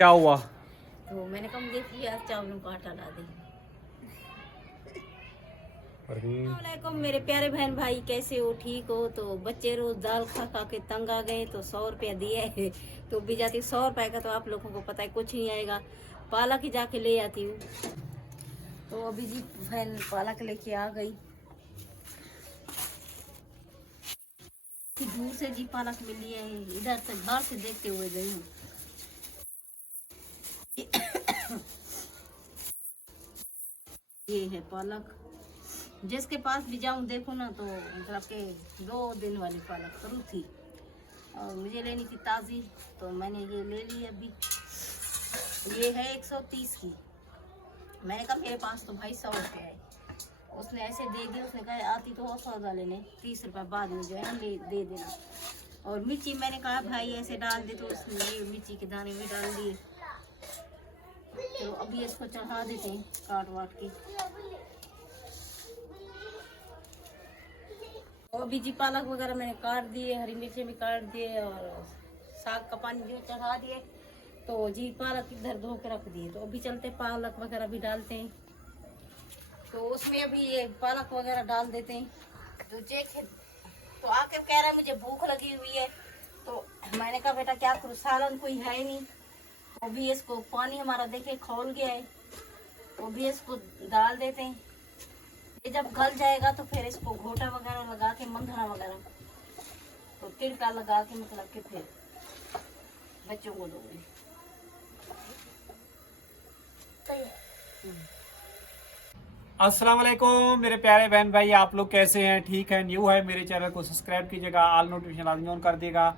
क्या हुआ? तो मैंने कहा देखिए यार चावलों का आटा ला दी। वालेकुम मेरे प्यारे बहन भाई, कैसे हो? ठीक हो? तो बच्चे रोज दाल खा खा के तंग आ गए, तो 100 रुपया दिए है तो भी जाती 100 रुपए का, तो आप लोगों को पता है कुछ नहीं आएगा। पालक ही जाके ले आती हूँ। तो अभी जी बहन पालक लेके आ गई। दूर से जी पालक मिली है, इधर से घर से देखते हुए गई हूँ। ये है पालक। जिसके पास भी जाऊं देखो ना तो मतलब के 2 दिन वाली पालक करूँ थी और मुझे लेनी थी ताज़ी, तो मैंने ये ले ली। अभी ये है 130 की। मैंने कहा मेरे पास तो भाई 100 रुपये है। उसने ऐसे दे दी, उसने कहा आती तो और सौदा लेने 30 रुपये बाद में जो है ले दे देना। और मिर्ची मैंने कहा भाई ऐसे डाल दे, तो उसने ये मिर्ची के दाने भी डाल दिए। तो अभी इसको चढ़ा देते हैं काट वाट के। और अभी जी पालक वगैरह मैंने काट दिए, हरी मिर्ची भी काट दिए और साग का पानी जो चढ़ा दिए। तो जी पालक इधर धो के रख दिए, तो अभी चलते पालक वगैरह भी डालते हैं। तो उसमें अभी ये पालक वगैरह डाल देते हैं। तो आके कह रहा है मुझे भूख लगी हुई है। तो मैंने कहा बेटा क्या करूँ, सालन कोई है नहीं। तो अभी इसको पानी हमारा देखे खौल गया है, तो अभी इसको डाल देते हैं। ये जब गल जाएगा तो फिर इसको घोटा वगैरह लगा के मंधना वगैरह तो तिड़का लगा के मतलब के फिर बच्चों को दूंगी। अस्सलाम वालेकुम मेरे प्यारे बहन भाई, आप लोग कैसे हैं? ठीक है? न्यू है मेरे चैनल को सब्सक्राइब कीजिएगा, ऑल नोटिफिकेशन लाजमी ऑन कर दिएगा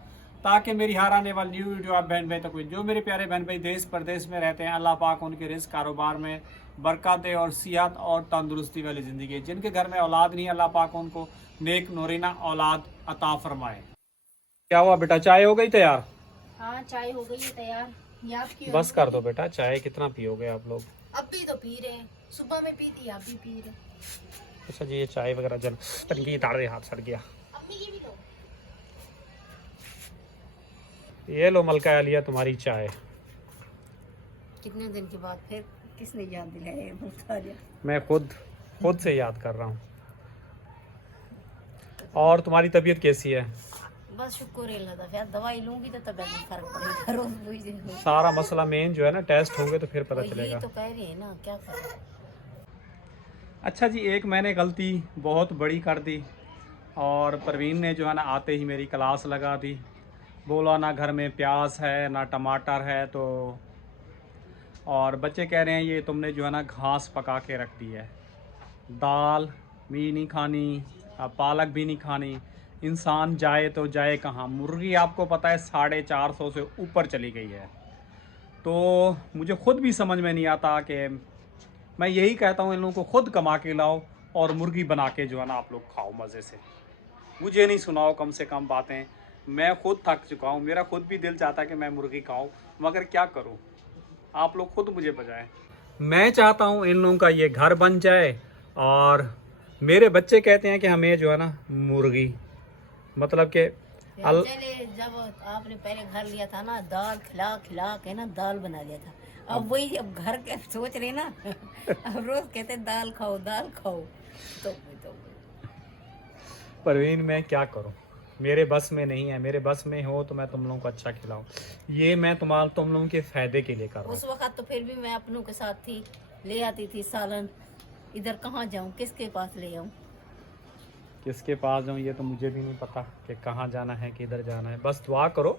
ताकि मेरी हर आने वाली न्यू वीडियो आप बहन भाई तक पहुंचे। जो मेरे प्यारे बहन भाई देश प्रदेश में रहते हैं, अल्लाह पाक उनके रिस्क कारोबार में बरकत दे और सेहत और तंदुरुस्ती वाली ज़िंदगी। जिनके घर में औलाद नहीं, अल्लाह पाक उनको नेक नूरीना औलाद अता फरमाए। क्या हुआ बेटा, चाय हो गई तैयार? हाँ चाय हो गई है तैयार। ये आपकी बस कर दो बेटा, चाय कितना पियोगे आप लोग? अब भी तो पी रहे हैं, सुबह में पी थी, आप भी पी रहे। अच्छा जी, ये चाय वगैरह जल तनकी ताड़े हाथ सड़ गया। अम्मी की भी लो। ये लो मलका लिया तुम्हारी चाय। कितने दिन के बाद फिर किसने याद दिलाया बता दिया? मैं खुद से याद कर रहा हूँ। और तुम्हारी तबीयत कैसी है? बस शुक्र है अल्लाह का, फिर दवाई लूंगी तो तबीयत में फर्क पड़ेगा। रोज बुझ सारा मसला मेन जो है ना, टेस्ट होंगे तो फिर पता चलेगा। तो कह रही है ना, क्या करें। अच्छा जी, एक मैंने गलती बहुत बड़ी कर दी और परवीन ने जो है ना आते ही मेरी क्लास लगा दी। बोला ना घर में प्याज है ना टमाटर है, तो और बच्चे कह रहे हैं ये तुमने जो है ना घास पका के रख दी है, दाल भी नहीं खानी, पालक भी नहीं खानी। इंसान जाए तो जाए कहाँ? मुर्गी आपको पता है 450 से ऊपर चली गई है। तो मुझे खुद भी समझ में नहीं आता कि मैं यही कहता हूँ इन लोगों को खुद कमा के लाओ और मुर्गी बना के जो है ना आप लोग खाओ मज़े से। मुझे नहीं सुनाओ कम से कम बातें। मैं खुद थक चुका हूँ, मेरा खुद भी दिल चाहता है कि मैं मुर्गी खाऊं, मगर क्या करूँ? आप लोग खुद मुझे बजाएं। मैं चाहता हूँ इन लोगों का ये घर बन जाए और मेरे बच्चे कहते हैं कि हमें जो है ना मुर्गी मतलब कि जब आपने पहले घर लिया था ना, दाल खिला खिला के ना दाल बना दिया था। अब वही अब घर के सोच रहे ना अब रोज कहते दाल खाओ दाल खाओ। तो परवीन मैं क्या करूं, मेरे बस में नहीं है। मेरे बस में हो तो मैं तुम लोगों को अच्छा खिलाऊं। ये मैं तुम लोगों के फायदे के लिए कर रहा हूं। उस वक्त तो फिर भी मैं अपनों के साथ थी, ले आती थी सालन। इधर कहाँ जाऊं, किसके पास ले आऊं? किसके पास जाऊं ये तो मुझे भी नहीं पता कि कहाँ जाना है, किधर जाना है। बस दुआ करो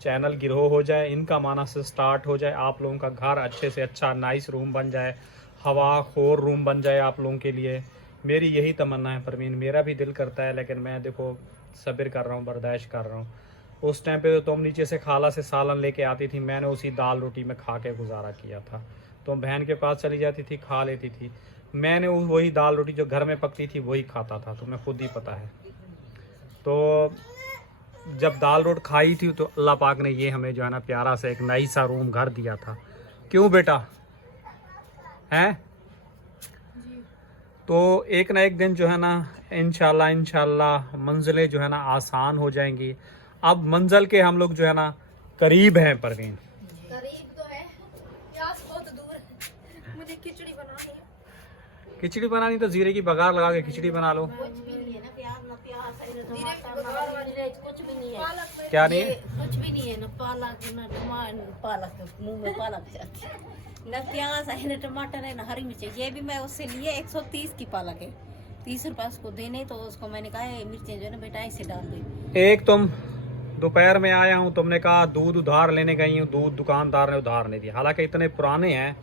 चैनल ग्रो हो जाए, इनकम आना से स्टार्ट हो जाए, आप लोगों का घर अच्छे से अच्छा नाइस रूम बन जाए, हवा खोर रूम बन जाए आप लोगों के लिए। मेरी यही तमन्ना है परवीन। मेरा भी दिल करता है, लेकिन मैं देखो सब्र कर रहा हूँ, बर्दाश्त कर रहा हूँ। उस टाइम पे तुम नीचे से खाला से सालन लेके आती थी, मैंने उसी दाल रोटी में खा के गुजारा किया था। तुम बहन के पास चली जाती थी, खा लेती थी। मैंने वही दाल रोटी जो घर में पकती थी वही खाता था, तुम्हें खुद ही पता है। तो जब दाल रोटी खाई थी तो अल्लाह पाक ने ये हमें जो है ना प्यारा सा एक नई सा रूम घर दिया था। क्यों बेटा हैं? तो एक ना एक दिन जो है ना इंशाल्लाह मंजिलें जो है ना आसान हो जाएंगी। अब मंजिल के हम लोग जो है ना करीब हैं परवीन। करीब तो है, प्यास बहुत दूर है, मुझे खिचड़ी बनानी है। खिचड़ी बनानी तो जीरे की बघार लगा के खिचड़ी बना लो। कुछ भी नहीं है ना, प्याज ना टमाटर ना मिर्च, कुछ भी नहीं है। क्या नहीं है? कुछ भी नहीं है, ना पालक ना टमाटर, पालक मुंह में पालक जाती है, ना प्याज है ना टमाटर है ना हरी मिर्च। ये भी मैं उससे लिए 130 की पालक है, 30 रुपए उसको देने, तो उसको मैंने कहा मिर्चें जो है ना बेटा इसे डाल दो। एक तुम दोपहर में आया हूँ, तुमने कहा दूध उधार लेने गई हूँ, दूध दुकानदार ने उधार नहीं दिया। हालांकि इतने पुराने हैं,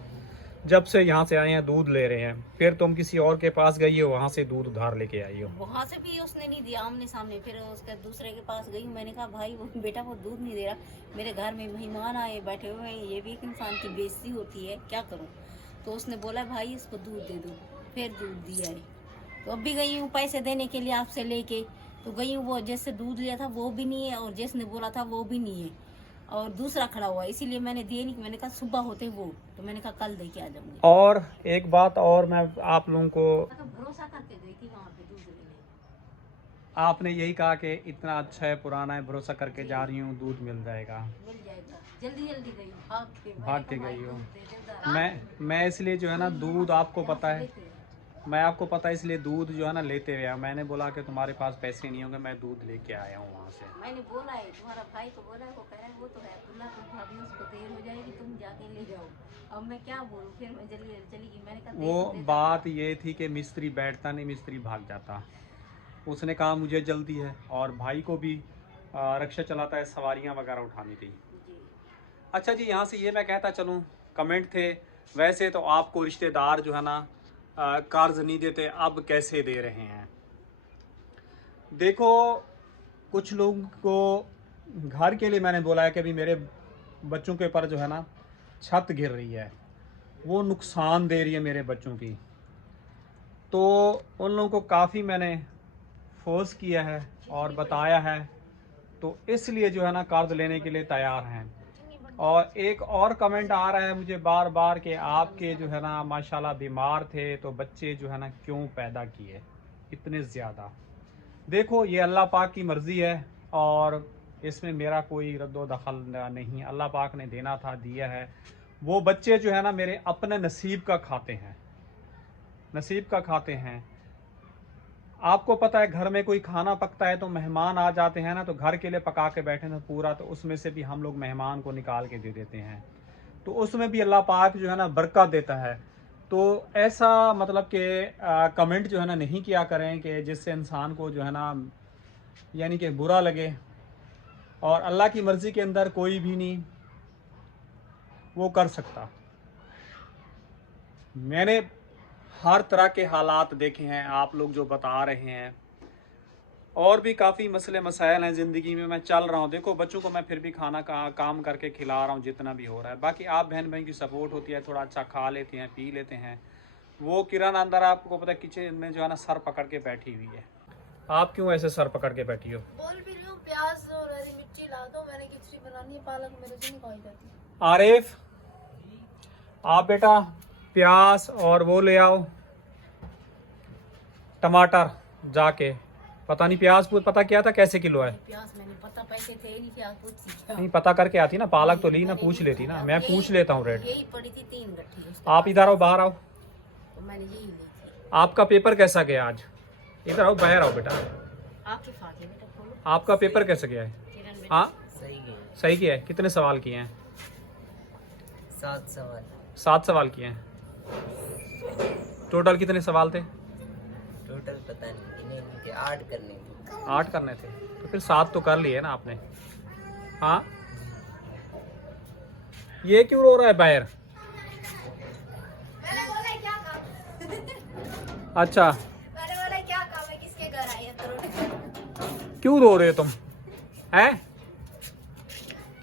जब से यहाँ से आए हैं दूध ले रहे हैं। फिर तुम किसी और के पास गई हो, वहाँ से दूध उधार लेके आई हो। वहाँ से भी उसने नहीं दिया आमने सामने। फिर उसके दूसरे के पास गई, मैंने कहा भाई वो बेटा वो दूध नहीं दे रहा, मेरे घर में मेहमान आए बैठे हुए हैं, ये भी एक इंसान की बेइज्जती होती है, क्या करूँ। तो उसने बोला भाई इसको दूध दे दो, फिर दूध दिया है। तो अब भी गई हूँ पैसे देने के लिए आपसे लेके, तो गई हूँ, वो जैसे दूध लिया था वो भी नहीं है, और जिसने बोला था वो भी नहीं है, और दूसरा खड़ा हुआ है, इसीलिए मैंने दिए नहीं। मैंने कहा सुबह होते वो, तो मैंने कहा कल दे के आ जाऊंगी। और एक बात और मैं आप लोगों को, तो भरोसा करके गई थी वहाँ पे दूध लेने। आपने यही कहा कि इतना अच्छा है, पुराना है, भरोसा करके जा रही हूँ, दूध मिल जाएगा। मिल जाएगा, जल्दी जल्दी गई, भाग के गई हो। मैं इसलिए जो है ना दूध, आपको पता है, मैं आपको पता है इसलिए दूध जो है ना लेते हुए, मैंने बोला कि तुम्हारे पास पैसे नहीं होंगे, मैं दूध लेके आया हूँ वहाँ से। मैंने बोला है तुम्हारा भाई को, बोला है, वो कह रहा है वो तो है अब्दुल्ला, तुम भाभी उसको देर हो जाएगी, तुम जाके ले जाओ। अब मैं क्या बोलूँ, फिर मैं जल्दी चली गई। मैंने कहा वो बात ये थी कि मिस्त्री बैठता नहीं, मिस्त्री भाग जाता। उसने कहा मुझे जल्दी है, और भाई को भी रिक्शा चलाता है, सवारियाँ वगैरह उठानी थी। अच्छा जी, यहाँ से ये मैं कहता चलूँ, कमेंट थे वैसे तो आपको रिश्तेदार जो है ना कर्ज नहीं देते, अब कैसे दे रहे हैं। देखो कुछ लोग को घर के लिए मैंने बोला है कि अभी मेरे बच्चों के ऊपर जो है ना छत गिर रही है, वो नुकसान दे रही है मेरे बच्चों की, तो उन लोगों को काफ़ी मैंने फोर्स किया है और बताया है, तो इसलिए जो है ना कर्ज लेने के लिए तैयार हैं। और एक और कमेंट आ रहा है मुझे बार बार कि आपके जो है ना माशाल्लाह बीमार थे, तो बच्चे जो है ना क्यों पैदा किए इतने ज़्यादा। देखो ये अल्लाह पाक की मर्ज़ी है, और इसमें मेरा कोई रद्दो दखल नहीं। अल्लाह पाक ने देना था, दिया है। वो बच्चे जो है ना मेरे अपने नसीब का खाते हैं, नसीब का खाते हैं। आपको पता है घर में कोई खाना पकता है तो मेहमान आ जाते हैं ना, तो घर के लिए पका के बैठे ना पूरा, तो उसमें से भी हम लोग मेहमान को निकाल के दे देते हैं, तो उसमें भी अल्लाह पाक जो है ना बरकत देता है। तो ऐसा मतलब कि कमेंट जो है ना नहीं किया करें कि जिससे इंसान को जो है ना यानी कि बुरा लगे, और अल्लाह की मर्ज़ी के अंदर कोई भी नहीं वो कर सकता। मैंने हर तरह के हालात देखे हैं, आप लोग जो बता रहे हैं, और भी काफ़ी मसले मसाइल हैं ज़िंदगी में, मैं चल रहा हूँ। देखो बच्चों को मैं फिर भी खाना काम करके खिला रहा हूँ जितना भी हो रहा है। बाकी आप बहन भाई की सपोर्ट होती है, थोड़ा अच्छा खा लेते हैं, पी लेते हैं। वो किरण अंदर आपको पता है किचन में जो है ना सर पकड़ के बैठी हुई है। आप क्यों ऐसे सर पकड़ के बैठी हो? बोल भी रही हूँ प्याज और हरी मिर्ची ला दो, मैंने खिचड़ी बनानी है, पालक मेरे से नहीं खाई जाती। आरिफ आप बेटा प्याज और वो ले आओ, टमाटर जाके। पता नहीं प्याज पता क्या था कैसे किलो है? प्याज मैंने पता पैसे थे नहीं, प्याज पूछी नहीं पता करके आती ना, पालक तो ली ना, पूछ लेती ना, मैं पूछ लेता हूँ रेट। यही पड़ी थी 3 गट्ठी। आप इधर आओ, बाहर आओ। तो मैंने यही ली थी। आपका पेपर कैसा गया आज? इधर आओ, बाहर आओ बेटा। आपके फाके बेटा खोलो। आपका पेपर कैसा गया है? हाँ सही किया है। कितने सवाल किए हैं? 7 सवाल। 7 सवाल किए हैं। टोटल कितने सवाल थे? टोटल पता नहीं, इनके 8 करने थे। 8 करने थे, तो फिर 7 तो कर लिए ना आपने। हाँ ये क्यों रो रहा है बाहर? अच्छा क्या काम है, किसके घर आए हैं? क्यों रो रहे हो तुम? हैं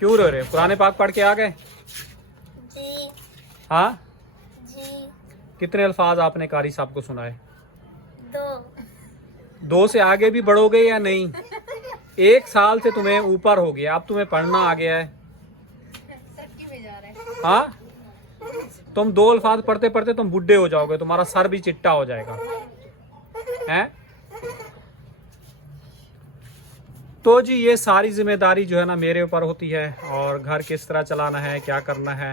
क्यों रो रहे हो? कुरान पाक पढ़ के आ गए? जी हाँ जी। कितने अल्फाज आपने कारी साहब को सुनाए? 2 से आगे भी बढ़ोगे या नहीं? 1 साल से तुम्हें ऊपर हो गया, अब तुम्हें पढ़ना आ गया है। हाँ तुम 2 अल्फाज पढ़ते पढ़ते तुम बुढ़े हो जाओगे, तुम्हारा सर भी चिट्टा हो जाएगा। हैं तो जी ये सारी जिम्मेदारी जो है ना मेरे ऊपर होती है, और घर किस तरह चलाना है, क्या करना है,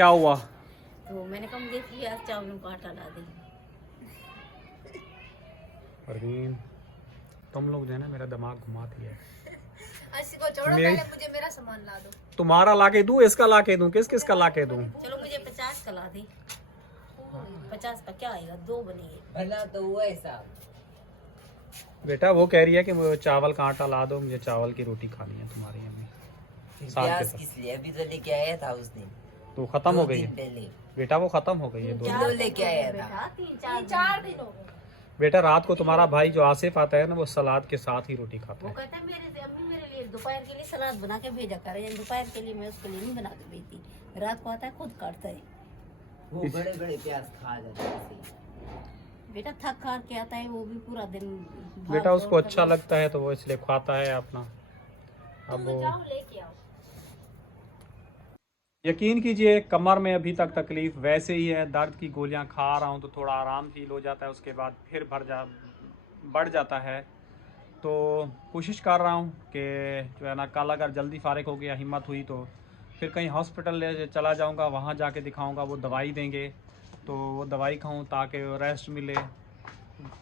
क्या हुआ? तो मैंने कहा देखिए आज चावलों का आटा ला दी। परवीन, तुम लोग जो है ना मेरा दिमाग घुमाती है। को छोड़ो, पहले मुझे मेरा सामान ला दो। तुम्हारा ला के दूं, इसका ला के दूं, किस किस का ला के दूं? चलो मुझे 50 का ला दी। 50 का क्या आएगा, 2 बनेगी। भला तो हुआ है साहब। बेटा वो कह रही है कि मुझे चावल का आटा ला दो, मुझे चावल की रोटी खानी है तुम्हारी अम्मी। साग के प्याज साथ। किस लिए? अभी तो लेके आया था उस दिन, तो खत्म हो 2 गई दिन है पहले बेटा, वो खत्म हो गई है 2 दिन। किलो लेके आया था। 3-4 दिन हो गए। बेटा रात को तुम्हारा भाई जो आसिफ आता है ना, वो सलाद के साथ ही रोटी खाता वो है। कहता है मेरे से अम्मी मेरे लिए दोपहर के लिए सलाद बना के भेजा कर, या दोपहर के लिए मैं उसके लिए नहीं बना के भेजती। रात को आता है खुद काटता है। वो बड़े बड़े प्याज खा जाते हैं। बेटा थक हार के आता है, वो भी पूरा दिन बेटा उसको अच्छा लगता है तो वो इसलिए खाता है अपना। अब वो लेके आओ। यकीन कीजिए कमर में अभी तक तकलीफ वैसे ही है, दर्द की गोलियां खा रहा हूं तो थोड़ा आराम फील हो जाता है, उसके बाद फिर बढ़ जाता है। तो कोशिश कर रहा हूं कि जो है ना कल अगर जल्दी फारिग हो गया, हिम्मत हुई तो फिर कहीं हॉस्पिटल ले चला जाऊंगा, वहां जाके दिखाऊंगा, वो दवाई देंगे तो वो दवाई खाऊं ताकि रेस्ट मिले,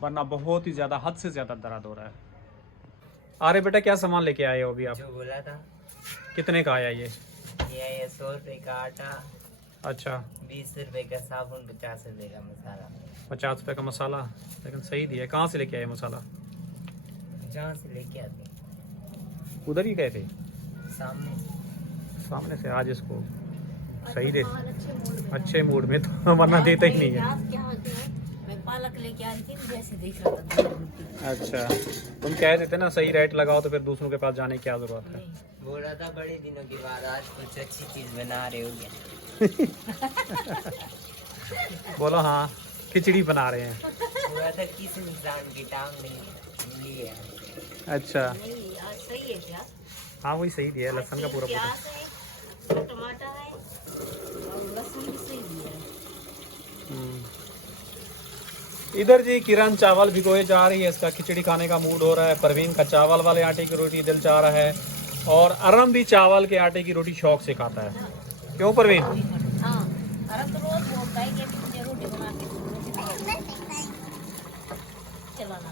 वरना बहुत ही ज़्यादा हद से ज़्यादा दर्द हो रहा है। अरे बेटा क्या सामान लेके आए हो अभी आप? जो बोला था। कितने का आया ये? ये आया 100 रुपए का आटा, अच्छा 20 रुपए का साबुन, 50 रुपए का मसाला। 50 रुपये का मसाला, लेकिन सही दिया है। कहाँ से लेके आए मसाला? जहाँ से लेके आते उधर ही गए थे सामने से। आज इसको सही दे, अच्छे मूड में तो वरना देता ही नहीं है। क्या होता है, मैं पालक लेके आ रही थी, जैसे देख रहा था। अच्छा तुम कह देते ना सही रेट लगाओ तो फिर दूसरों के पास जाने की क्या जरूरत है। बोल रहा था बड़े दिनों के बाद आज कुछ अच्छी चीज बना रहे हो क्या? बोलो हाँ खिचड़ी बना रहे हैं। बोल रहा था किस इंसान की टांग नहीं मिली है। अच्छा नहीं आज सही है क्या? हाँ वही सही दिया है, लहसुन का पूरा प्याज है, टमाटर है और लहसुन भी सही दिया है। इधर जी किरण चावल भिगोए जा रही है, इसका खिचड़ी खाने का मूड हो रहा है। परवीन का चावल वाले आटे की रोटी दिल चाह रहा है, और अरम भी चावल के आटे की रोटी शौक से खाता है। क्यों परवीन? हाँ अरे तो रोज बोलता है कि अभी मुझे रोटी बना के दो, चलाना।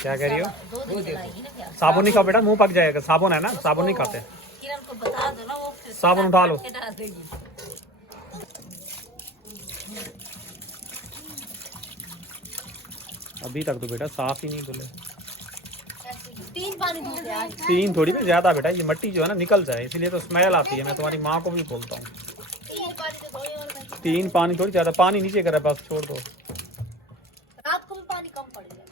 क्या कह रही हो? 2 दिन चलाएगी ना क्या? साबुन नहीं खाओ बेटा, मुंह पक जाएगा। साबुन है ना, साबुन नहीं खाते। किरण को बता दो ना, वो साबुन उठा लो। के डाल देगी। अभी तक तो बेटा साफ ही नहीं धुले। 3 पानी धोते आज। 3 थोड़ी में ज्यादा बेटा, ये मिट्टी जो है ना निकल जाए, इसीलिए तो स्मेल आती है। मैं तुम्हारी माँ को भी बोलता हूँ 3 पानी तो धोए और नहीं। 3 पानी थोड़ी ज्यादा, पानी नीचे करे बस छोड़ दो। रात को भी पानी कम पड़ गया।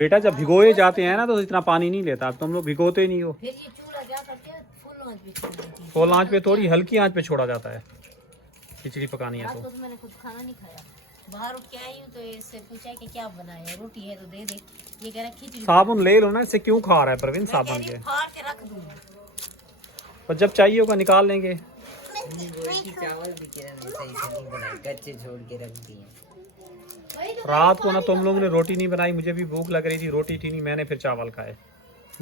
बेटा जब भिगोए जाते हैं ना तो इतना पानी नहीं लेता, तुम लोग भिगोते ही नहीं हो। फिर ये चूल्हा जा करके फुल आंच पे छोड़ देती है। फुल आंच पे थोड़ी हल्की आंच पे छोड़ा जाता है खिचड़ी पकानी है रात तो। को तो मैंने खुद खाना नहीं खाया, बाहर उठ के आई हूँ तो इससे पूछा कि क्या बनाया, रोटी है तो दे दे। ये कह रहा है खिचड़ी। साबुन ले लो ना, इससे क्यों खा रहा है परवीन मैं कह साबुन रही के? हूँ फाड़ के रख दूँ। पर जब चाहिए होगा निकाल लेंगे। कि चावल भी किरण ने सही से नहीं बनाए, कच्चे छोड़ के रख दिए। रात को ना तुम लोगों ने रोटी नहीं बनाई, मुझे भी भूख लग रही थी, रोटी थी नहीं, मैंने फिर चावल खाए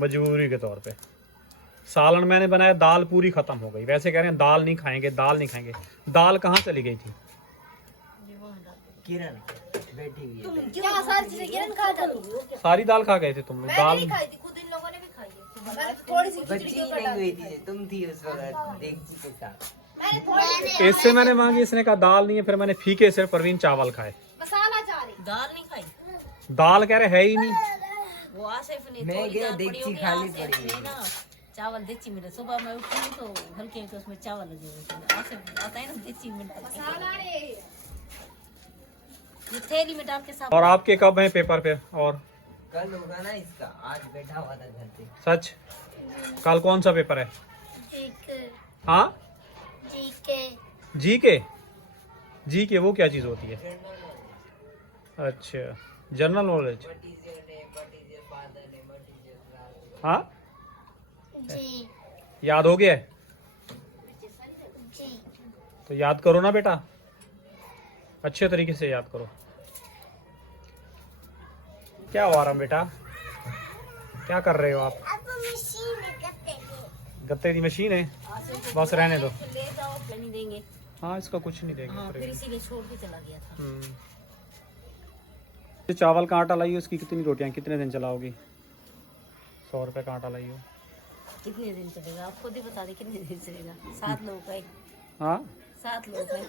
मजबूरी के तौर पे। सालन मैंने बनाया, दाल पूरी खत्म हो गई। वैसे कह रहे हैं दाल नहीं खाएंगे, दाल नहीं खाएंगे। दाल कहाँ चली गई थी? किरण बैठी हुई है। क्या सारी चीजें किरण खा डाली? सारी दाल खा गए थे तुम लोग। मैंने दाल नहीं खाई थी, खुद इन लोगों ने भी खाई है। मैंने थोड़ी सी खिचड़ी बच्ची के ऊपर नहीं डाली। हुई थी, तुम थी उस वक्त देगची के साथ। मैंने थोड़ी सी इससे मैंने मांगी, इसने कहा दाल नहीं है, फिर मैंने फीके से परवीन चावल खाए। मसाला चाह रही। दाल नहीं खाई, दाल कह रहे है ही नहीं। वो आसिफ ने मैं थोड़ी गया, दाल पड़ी देगची होगी, खाली आसिफ पड़ी ने ना चावल देची में सुबह मैं उठी तो हल्के हल्के उसमें चावल लगे हुए थे। आसिफ आता है ना देची में डाल के, मसाला रे। ये थैली में डाल के सब। और आपके कब हैं पेपर पे? और कल होगा ना इसका, आज बैठा हुआ था घर पे। सच? कल कौन सा पेपर है? हाँ जी के वो क्या चीज होती है? अच्छा जनरल नॉलेज। हाँ याद हो गया है? तो याद करो ना बेटा, अच्छे तरीके से याद करो। क्या हो रहा है बेटा, क्या कर रहे हो आप? गत्ते की मशीन है, आसिफ को बस रहने दो। ले जाओ, नहीं देंगे। हाँ इसका कुछ नहीं देंगे। हाँ, फिर इसीलिए छोड़ के चला गया था। ये चावल का आटा लाई हो, उसकी कितनी रोटियां कितने दिन चलाओगी? 100 रुपये का आटा लाई हो। कितने दिन चलेगा आप खुद ही बता दे, कितने दिन चलेगा? 7 लोग है। हाँ 7 लोग हैं।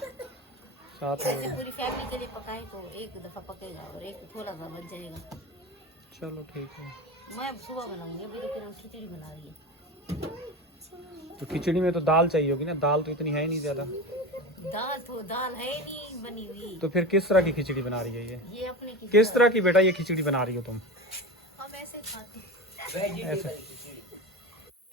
7 ऐसे पूरी फैमिली के लिए पकाए तो एक दफा पकेगा और एक थोड़ा सा बच जाएगा। चलो ठीक है। मैं सुबह बनाऊंगी, अभी तो फिर हम खिचड़ी बना रही है। तो खिचड़ी में तो दाल चाहिए होगी ना, दाल तो इतनी है नहीं ज्यादा। दाल है नहीं बनी हुई। तो फिर किस तरह की खिचड़ी बना रही है ये अपने की किस तरह की बेटा ये खिचड़ी बना रही हो तुम? हम ऐसे खाते हैं। ऐसे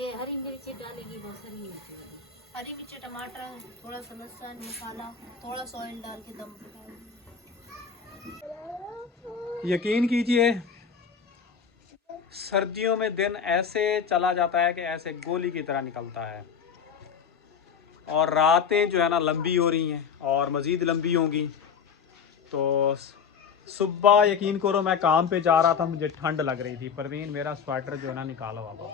ये हरी मिर्ची डालेगी, बहुत सारी मिर्ची डालेगी। हरी मिर्ची, टमाटर, थोड़ा सा लहसुन, मसाला, थोड़ा सा ऑयल डाल के दम पे डाल। यकीन कीजिए सर्दियों में दिन ऐसे चला जाता है कि ऐसे गोली की तरह निकलता है, और रातें जो है ना लंबी हो रही हैं और मज़ीद लंबी होंगी। तो सुबह यकीन करो मैं काम पे जा रहा था, मुझे ठंड लग रही थी। परवीन मेरा स्वेटर जो है ना निकालो बाबा,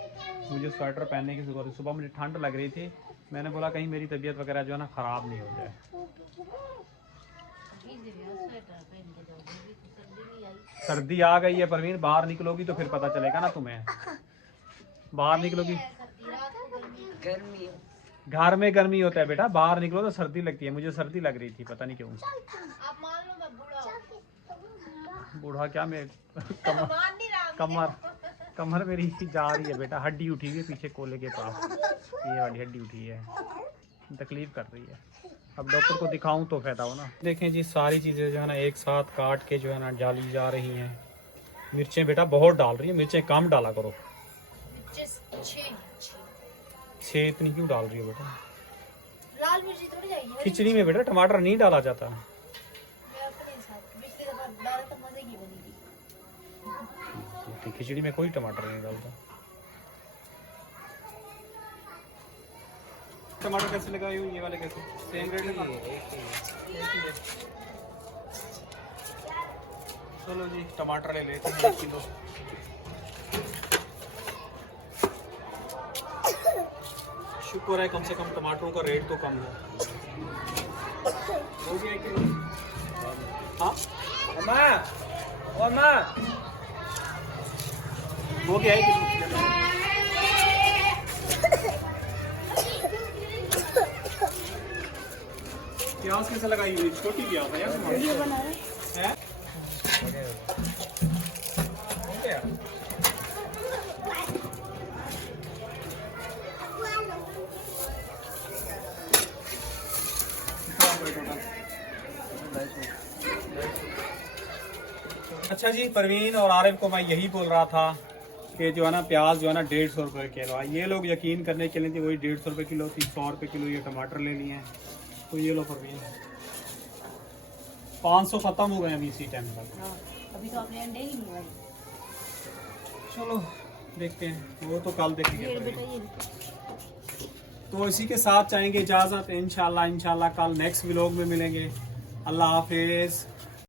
मुझे स्वेटर पहनने की ज़रूरत है। सुबह मुझे ठंड लग रही थी, मैंने बोला कहीं मेरी तबीयत वगैरह जो है ना ख़राब नहीं हो जाए। सर्दी आ गई है परवीन, बाहर निकलोगी तो फिर पता चलेगा ना तुम्हें। बाहर निकलोगी, गर्मी घर में गर्मी होता है बेटा, बाहर निकलो तो सर्दी लगती है। मुझे सर्दी लग रही थी, पता नहीं क्यों। आप मान लो मैं बूढ़ा हूँ। बूढ़ा क्या, मैं कमर मान नहीं रहा। कमर कमर मेरी जा रही है बेटा, हड्डी उठी हुई है पीछे कोले के पास, ये वाली हड्डी उठी है, तकलीफ कर रही है। अब डॉक्टर को दिखाऊं तो फायदा हो ना। देखें जी सारी चीज़ें जो है ना एक साथ काट के जो है ना डाली जा रही हैं। मिर्चें बेटा बहुत डाल रही है, मिर्चें कम डाला करो। 6 इतनी क्यों डाल रही हो बेटा? लाल मिर्ची थोड़ी जाएगी। खिचड़ी में बेटा टमाटर नहीं डाला जाता। मैं अपने हिसाब से पिछली दफा डाला तो मजे की बनी थी। खिचड़ी में कोई टमाटर नहीं डालता। टमाटर कैसे लगाए हो? ये वाले कैसे? सेम रेट है? चलो जी टमाटर ले लेते हैं 1 किलो। शुक्र है कम से कम टमाटरों का रेट तो कम है। हो गया 1 किलो। हाँ अम्मा, ओ अम्मा, हो गया 1 किलो। प्याज कैसे लगाई हुई? छोटी प्याज है यार, वीडियो बना रहे हैं। अच्छा जी परवीन और आरिफ को मैं यही बोल रहा था कि जो है ना प्याज जो है ना 150 रुपये किलो है। ये लोग यकीन करने के लिए थी वही 150 रुपये किलो थी। 100 रुपये किलो ये टमाटर ले लिए हैं। तो ये लो परवीन 500 ख़त्म हो गए अभी इसी टाइम तक। अभी तो आपने अंडे ही मंगवाए। चलो देखते हैं, वो तो कल देखेंगे। बताइए। तो इसी के साथ चाहेंगे इजाज़त। इंशाल्लाह कल नेक्स्ट व्लॉग में मिलेंगे। अल्लाह हाफिज़।